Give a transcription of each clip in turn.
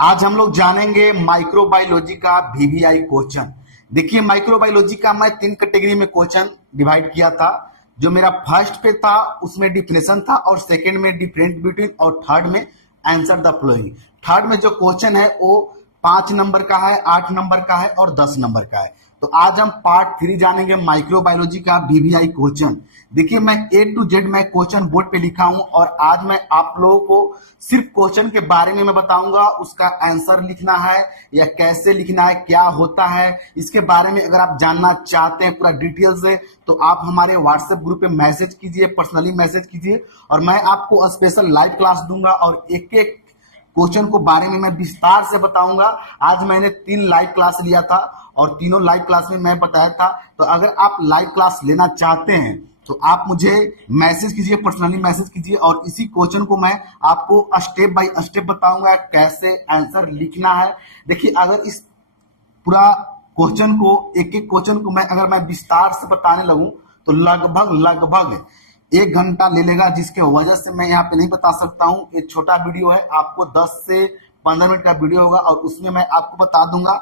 आज हम लोग जानेंगे माइक्रोबायोलॉजी का वीवीआई क्वेश्चन। देखिए, माइक्रोबायोलॉजी का मैं 3 कैटेगरी में क्वेश्चन डिवाइड किया था। जो मेरा फर्स्ट पे था उसमें डिफिनेशन था, और सेकंड में डिफरेंस बिटवीन, और थर्ड में आंसर द फ्लोइंग। थर्ड में जो क्वेश्चन है वो 5 नंबर का है, 8 नंबर का है और 10 नंबर का है। तो आज हम पार्ट 3 जानेंगे माइक्रोबायोलॉजी का वीवीआई क्वेश्चन। देखिए, मैं ए टू जेड मैं क्वेश्चन बोर्ड पे लिखा हूं, और आज मैं आप लोगों को सिर्फ क्वेश्चन के बारे में मैं बताऊंगा। उसका आंसर लिखना है या कैसे लिखना है, क्या होता है, इसके बारे में अगर आप जानना चाहते हैं पूरा डिटेल से, तो आप हमारे व्हाट्सएप ग्रुप पे मैसेज कीजिए, पर्सनली मैसेज कीजिए, और मैं आपको स्पेशल लाइव क्लास दूंगा और एक एक क्वेश्चन को बारे में मैं विस्तार से बताऊंगा। आज मैंने 3 लाइव क्लास लिया था और तीनों लाइव क्लास में मैं बताया था। तो अगर आप लाइव क्लास लेना चाहते हैं तो आप मुझे मैसेज कीजिए, पर्सनली मैसेज कीजिए, और इसी क्वेश्चन को मैं आपको स्टेप बाय स्टेप बताऊंगा कैसे आंसर लिखना है। देखिए, अगर इस पूरा क्वेश्चन को एक एक क्वेश्चन को मैं विस्तार से बताने लगूं तो लगभग 1 घंटा ले लेगा, जिसके वजह से मैं यहाँ पे नहीं बता सकता हूँ। ये छोटा वीडियो है, आपको 10 से 15 मिनट का वीडियो होगा और उसमें मैं आपको बता दूंगा।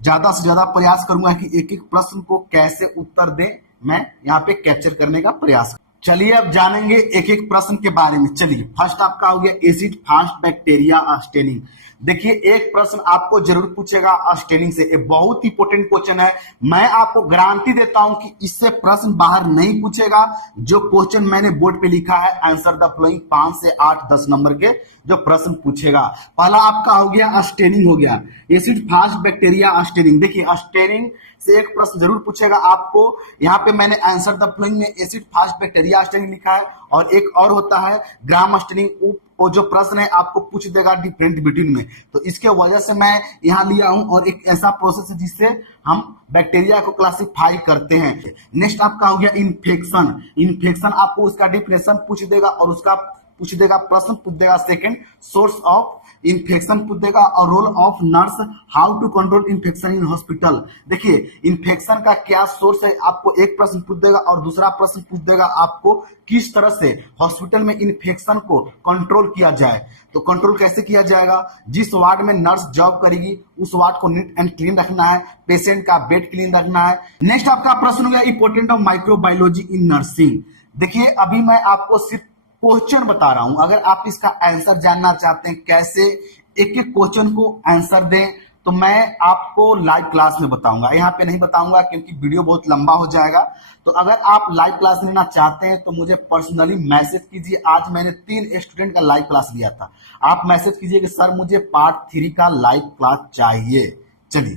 ज्यादा से ज्यादा प्रयास करूंगा कि एक एक प्रश्न को कैसे उत्तर दें, मैं यहाँ पे कैप्चर करने का प्रयास। चलिए अब जानेंगे एक एक प्रश्न के बारे में। चलिए, फर्स्ट आपका हो गया एसिड फास्ट बैक्टीरिया स्टेनिंग। देखिए, एक प्रश्न आपको जरूर पूछेगा स्टेनिंग से, ये बहुत इंपॉर्टेंट क्वेश्चन है। मैं आपको गारंटी देता हूं कि इससे प्रश्न बाहर नहीं पूछेगा। जो क्वेश्चन मैंने बोर्ड पे लिखा है, आंसर द फ्लोइंग, 5 से 8 10 नंबर के जो प्रश्न पूछेगा। पहला आपका हो गया स्टेनिंग, हो गया एसिड फास्ट बैक्टीरिया स्टेनिंग। देखिए, स्टेनिंग से एक प्रश्न जरूर पूछेगा आपको। यहाँ पे मैंने आंसर द फ्लोइंग में एसिड फास्ट बैक्टीरिया स्टेनिंग लिखा है, और एक और होता है ग्राम स्टेनिंग। वो जो प्रश्न है आपको पूछ देगा डिफरेंट बिटवीन में, तो इसके वजह से मैं यहाँ लिया हूं। और एक ऐसा प्रोसेस है जिससे हम बैक्टीरिया को क्लासिफाई करते हैं। नेक्स्ट आपका हो गया इन्फेक्शन। इन्फेक्शन आपको उसका डिफिनेशन पूछ देगा, और उसका पूछ देगा प्रश्न पूछ देगा सेकंड सोर्स ऑफ इन्फेक्शन पूछ देगा, और role of nurse, how to control infection in hospital. देखिए, इन्फेक्शन का क्या सोर्स है आपको एक प्रश्न पूछ देगा, और दूसरा प्रश्न पूछ देगा आपको किस तरह से हॉस्पिटल में इन्फेक्शन को कंट्रोल किया जाए। तो कंट्रोल कैसे किया जाएगा, जिस वार्ड में नर्स जॉब करेगी उस वार्ड को नीट एंड क्लीन रखना है, पेशेंट का बेड क्लीन रखना है। नेक्स्ट आपका प्रश्न हो गया important of microbiology in nursing. देखिए, अभी मैं आपको सिर्फ क्वेश्चन बता रहा हूं। अगर आप इसका आंसर जानना चाहते हैं कैसे एक एक क्वेश्चन को आंसर दें, तो मैं आपको लाइव क्लास में बताऊंगा। यहाँ पे नहीं बताऊंगा क्योंकि वीडियो बहुत लंबा हो जाएगा। तो अगर आप लाइव क्लास लेना चाहते हैं तो मुझे पर्सनली मैसेज कीजिए। आज मैंने 3 स्टूडेंट का लाइव क्लास लिया था। आप मैसेज कीजिए कि सर मुझे पार्ट 3 का लाइव क्लास चाहिए। चलिए,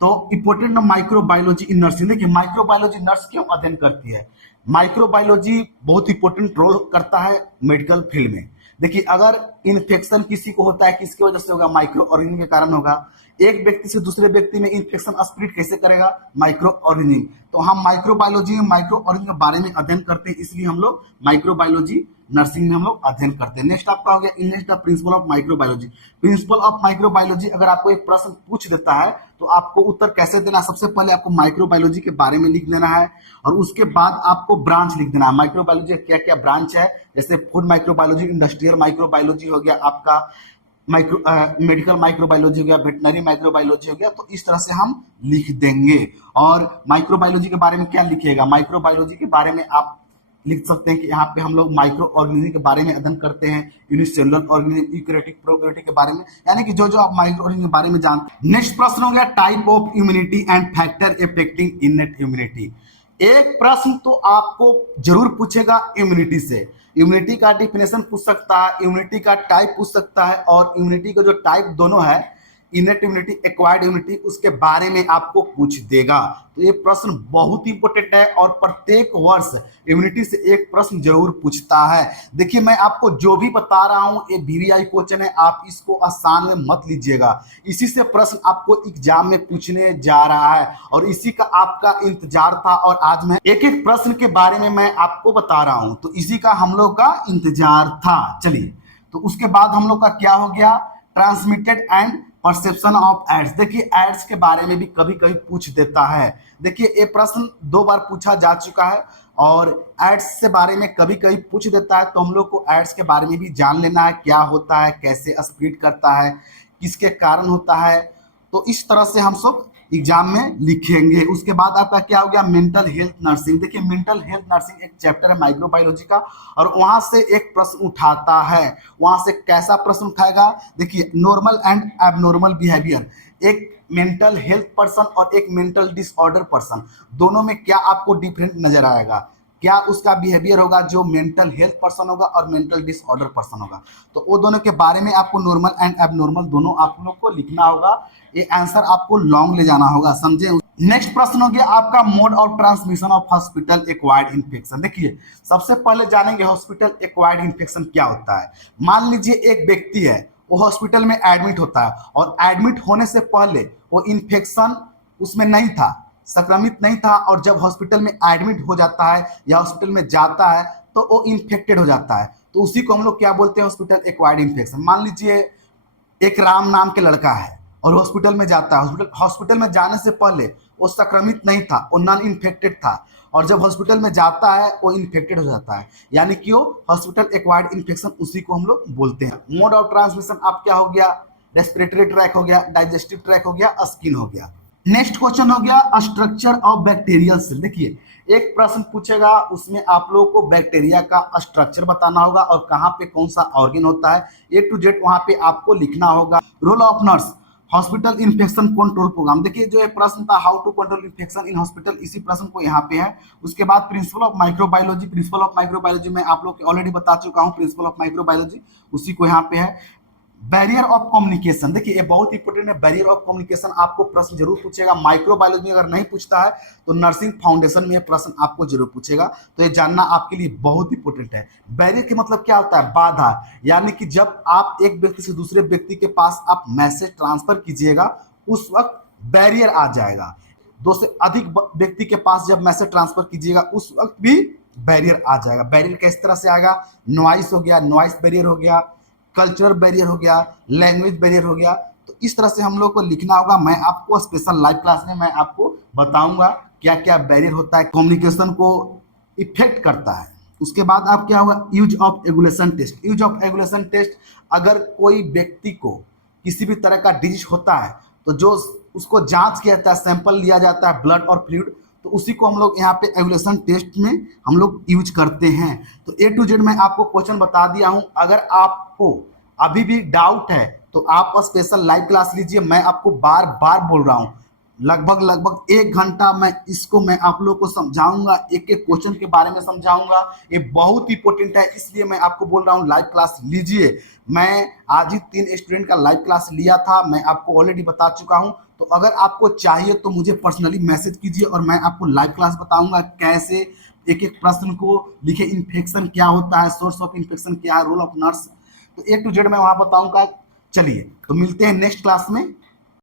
तो इंपोर्टेंट माइक्रोबायोलॉजी इन नर्सिंग। देखिए, माइक्रोबायोलॉजी नर्स क्यों अध्ययन करती है। माइक्रोबायोलॉजी बहुत इंपॉर्टेंट रोल करता है मेडिकल फील्ड में। देखिए, अगर इन्फेक्शन किसी को होता है, किसकी वजह से होगा, माइक्रो ऑर्गेनिज्म के कारण होगा। एक व्यक्ति से दूसरे व्यक्ति में इन्फेक्शन स्प्रेड कैसे करेगा, माइक्रो ऑर्गेनिज्म। तो हम माइक्रोबायोलॉजी में माइक्रो ऑर्गेनिज्म के बारे में अध्ययन करते हैं, इसलिए हम लोग माइक्रोबायोलॉजी नर्सिंग में हम लोग अध्ययन करते हैं। नेक्स्ट आपका हो गया इननेस्ट the principle of microbiology. Principle of microbiology अगर आपको एक प्रश्न पूछ देता है तो आपको उत्तर कैसे देना, सबसे पहले आपको माइक्रोबायोलॉजी के बारे में लिख देना है, और उसके बाद आपको ब्रांच लिख देना है। माइक्रोबायोलॉजी क्या क्या ब्रांच है, जैसे फूड माइक्रोबायोलॉजी, इंडस्ट्रियल माइक्रोबायोलॉजी हो गया, आपका मेडिकल माइक्रोबायोलॉजी हो गया, वेटनरी माइक्रोबायोलॉजी हो गया। तो इस तरह से हम लिख देंगे। और माइक्रोबायोलॉजी के बारे में क्या लिखिएगा, माइक्रोबायोलॉजी के बारे में आप लिख सकते हैं कि यहाँ पे हम लोग माइक्रो ऑर्गेनिज्म के बारे में अध्ययन करते हैं, यूनिसेलुलर ऑर्गेनिज्म, यूकैरियोटिक, प्रोकैरियोटिक के बारे में, यानी कि जो जो आप माइक्रो ऑर्गेनिज्म के बारे में जानते हैं। नेक्स्ट प्रश्न हो गया type of immunity and factor affecting innate immunity. एक प्रश्न तो आपको जरूर पूछेगा इम्यूनिटी से। इम्यूनिटी का डिफिनेशन पूछ सकता है, इम्यूनिटी का टाइप पूछ सकता है, और इम्यूनिटी का जो टाइप दोनों है, इनेट इम्यूनिटी, एक्वायर्ड इम्यूनिटी, उसके बारे में आपको पूछ देगा। तो ये प्रश्न बहुत इंपॉर्टेंट है, और प्रत्येक वर्ष इम्यूनिटी से एक प्रश्न जरूर पूछता है। देखिए, मैं आपको जो भी बता रहा हूं ये वीवीआई क्वेश्चन है, आप इसको आसान में मत लीजिएगा। इसी से प्रश्न आपको एग्जाम में पूछने जा रहा है, और इसी का आपका इंतजार था। और आज मैं एक एक प्रश्न के बारे में मैं आपको बता रहा हूं, तो इसी का हम लोग का इंतजार था। चलिए, तो उसके बाद हम लोग का क्या हो गया, transmitted and perception of AIDS. देखिए, एड्स के बारे में भी कभी कभी पूछ देता है। देखिए, ये प्रश्न 2 बार पूछा जा चुका है, और एड्स से बारे में कभी कभी पूछ देता है। तो हम लोग को एड्स के बारे में भी जान लेना है, क्या होता है, कैसे स्प्लिट करता है, किसके कारण होता है। तो इस तरह से हम सब एग्जाम में लिखेंगे। उसके बाद आपका क्या हो गया, मेंटल हेल्थ नर्सिंग। देखिए मेंटल हेल्थ नर्सिंग एक चैप्टर है माइक्रोबायोलॉजी का, और वहां से एक प्रश्न उठाता है। वहां से कैसा प्रश्न उठाएगा, देखिए नॉर्मल एंड एबनॉर्मल बिहेवियर, एक मेंटल हेल्थ पर्सन और एक मेंटल डिसऑर्डर पर्सन, दोनों में क्या आपको डिफरेंट नजर आएगा, क्या उसका बिहेवियर होगा जो मेंटल हेल्थ पर्सन होगा और मेंटल डिसऑर्डर पर्सन होगा। तो वो दोनों के बारे में आपको नॉर्मल एंड एबनॉर्मल दोनों आप लोग को लिखना होगा। ये आंसर आपको लॉन्ग ले जाना होगा, समझे। नेक्स्ट प्रश्न हो गया आपका mode of transmission of hospital acquired infection. देखिए सबसे पहले जानेंगे हॉस्पिटल एक्वायर्ड इन्फेक्शन क्या होता है। मान लीजिए एक व्यक्ति है, वो हॉस्पिटल में एडमिट होता है, और एडमिट होने से पहले वो इन्फेक्शन उसमें नहीं था, संक्रमित नहीं था, और जब हॉस्पिटल में एडमिट हो जाता है या हॉस्पिटल में जाता है तो वो इन्फेक्टेड हो जाता है। तो उसी को हम लोग क्या बोलते हैं, हॉस्पिटल एक्वायर्ड इन्फेक्शन। मान लीजिए एक राम नाम के लड़का है और हॉस्पिटल में जाता है, हॉस्पिटल में जाने से पहले वो संक्रमित नहीं था, वो नॉन इन्फेक्टेड था, और जब हॉस्पिटल में जाता है वो इन्फेक्टेड हो जाता है, यानी कि वो हॉस्पिटल एक्वायर्ड इन्फेक्शन, उसी को हम लोग बोलते हैं। मोड ऑफ ट्रांसमिशन आप क्या हो गया, रेस्पिरेटरी ट्रैक हो गया, डाइजेस्टिव ट्रैक हो गया, स्किन हो गया। नेक्स्ट क्वेश्चन हो गया स्ट्रक्चर ऑफ बैक्टीरियल सेल। देखिए एक प्रश्न पूछेगा, उसमें आप लोगों को बैक्टीरिया का स्ट्रक्चर बताना होगा और कहाँ पे कौन सा ऑर्गन होता है, ए टू जेड वहां पे आपको लिखना होगा। Role of nurse hospital infection control program. देखिए जो ये प्रश्न था how to control infection in hospital, इसी प्रश्न को यहाँ पे है। उसके बाद principle of microbiology, principle of microbiology मैं आप लोग ऑलरेडी बता चुका हूँ, प्रिंसिपल ऑफ माइक्रोबायोलॉजी उसी को यहाँ पे है। बैरियर ऑफ कम्युनिकेशन, देखिए ये बहुत इंपॉर्टेंट है, बैरियर ऑफ कम्युनिकेशन आपको प्रश्न जरूर पूछेगा। माइक्रोबायोलॉजी अगर नहीं पूछता है तो नर्सिंग फाउंडेशन में प्रश्न आपको जरूर पूछेगा, तो ये जानना आपके लिए बहुत इंपॉर्टेंट है। बैरियर के मतलब क्या होता है, बाधा, यानी कि जब आप एक व्यक्ति से दूसरे व्यक्ति के पास आप मैसेज ट्रांसफर कीजिएगा उस वक्त बैरियर आ जाएगा। दो से अधिक व्यक्ति के पास जब मैसेज ट्रांसफर कीजिएगा उस वक्त भी बैरियर आ जाएगा। बैरियर किस तरह से आएगा, नॉइस हो गया, नॉइस बैरियर हो गया, कल्चरल बैरियर हो गया, लैंग्वेज बैरियर हो गया। तो इस तरह से हम लोग को लिखना होगा। मैं आपको स्पेशल लाइव क्लास में मैं आपको बताऊंगा क्या क्या बैरियर होता है, कम्युनिकेशन को इफेक्ट करता है। उसके बाद आप क्या होगा, use of agglutination test. Use of agglutination test, अगर कोई व्यक्ति को किसी भी तरह का डिजीज होता है तो जो उसको जांच किया जाता है, सैंपल लिया जाता है ब्लड और फ्लूइड, तो उसी को हम लोग यहाँ पे एगुलेशन टेस्ट में हम लोग यूज करते हैं। तो ए टू जेड मैं आपको क्वेश्चन बता दिया हूं। अगर आपको अभी भी डाउट है तो आप स्पेशल लाइव क्लास लीजिए। मैं आपको बार बार बोल रहा हूं, लगभग 1 घंटा मैं आप लोगों को समझाऊंगा, एक एक क्वेश्चन के बारे में समझाऊंगा। ये बहुत इंपॉर्टेंट है, इसलिए मैं आपको बोल रहा हूँ लाइव क्लास लीजिए। मैं आज ही 3 स्टूडेंट का लाइव क्लास लिया था, मैं आपको ऑलरेडी बता चुका हूँ। तो अगर आपको चाहिए तो मुझे पर्सनली मैसेज कीजिए और मैं आपको लाइव क्लास बताऊंगा कैसे एक एक प्रश्न को लिखे। इन्फेक्शन क्या होता है, सोर्स ऑफ इन्फेक्शन क्या है, रोल ऑफ नर्स, तो ए टू जेड मैं वहां बताऊंगा। चलिए तो मिलते हैं नेक्स्ट क्लास में।